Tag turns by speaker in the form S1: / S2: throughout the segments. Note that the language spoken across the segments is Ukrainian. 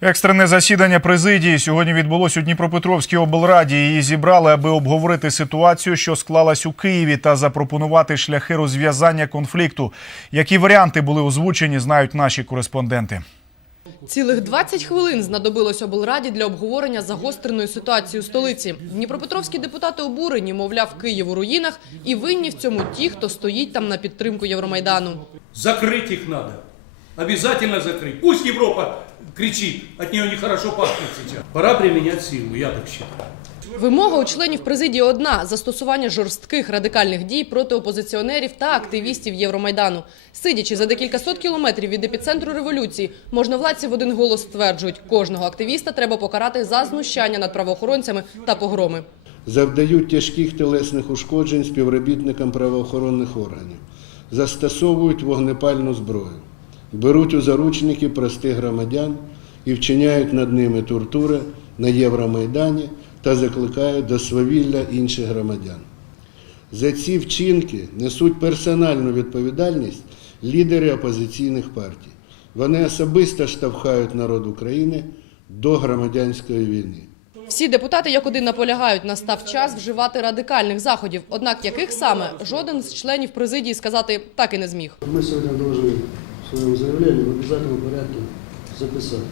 S1: Екстрене засідання президії сьогодні відбулось у Дніпропетровській облраді. Її зібрали, аби обговорити ситуацію, що склалась у Києві, та запропонувати шляхи розв'язання конфлікту. Які варіанти були озвучені, знають наші кореспонденти.
S2: Цілих 20 хвилин знадобилось облраді для обговорення загостреної ситуації у столиці. Дніпропетровські депутати обурені, мовляв, Київ у руїнах, і винні в цьому ті, хто стоїть там на підтримку Євромайдану.
S3: Закрыть их надо. Обязательно закрыть. Пусть Европа кричит, от нее нехорошо пахнет сейчас. Пора применять силу, я так считаю.
S2: Вимога у членів президії одна – застосування жорстких радикальних дій проти опозиціонерів та активістів Євромайдану. Сидячи за декілька сот кілометрів від епіцентру революції, можновладці в один голос стверджують, кожного активіста треба покарати за знущання над правоохоронцями та погроми.
S4: завдають тяжких телесних ушкоджень співробітникам правоохоронних органів, застосовують вогнепальну зброю, беруть у заручники простих громадян і вчиняють над ними тортури на Євромайдані та закликають до свавілля інших громадян. За ці вчинки несуть персональну відповідальність лідери опозиційних партій. Вони особисто штовхають народ України до громадянської війни.
S2: Всі депутати як один наполягають, настав час вживати радикальних заходів. Однак яких саме жоден з членів президії сказати так і не зміг.
S5: Мы сегодня должны в своем заявлении в обязательном порядке записать.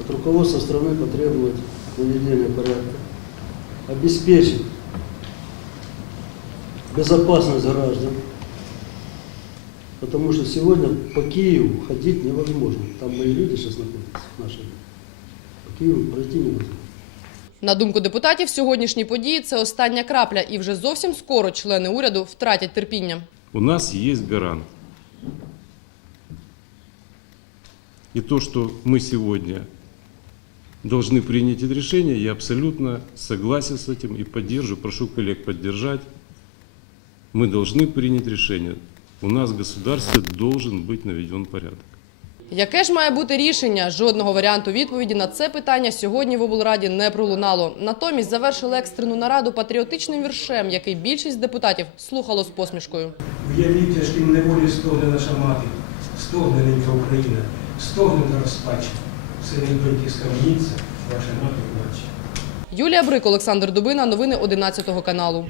S5: От руководства страны потребовать наведения порядка, обеспечить безопасность граждан, потому что сегодня по Киеву ходить невозможно. Там мои люди сейчас находятся, наши люди. По Киеву пройти невозможно.
S2: На думку депутатів, сьогоднішні події – це остання крапля. І вже зовсім скоро члени уряду втратять терпіння.
S6: у нас есть гарант. И то, что мы сегодня должны принять это решение, я абсолютно согласен с этим и поддерживаю, прошу коллег поддержать. Мы должны принять решение. У нас в государстве должен быть наведен порядок.
S2: Яке ж має бути рішення? Жодного варіанту відповіді на це питання сьогодні в облраді не пролунало. Натомість завершили екстрену нараду патріотичним віршем, який більшість депутатів слухало з посмішкою.
S7: Уявіть тяжким неволі стогне наша мати, стогне ненька Україна, стогне та розпаче. Сини доньки скам'яніться, ваша мати плаче.
S2: Юлія Брик, Олександр Дубина. Новини 11 каналу.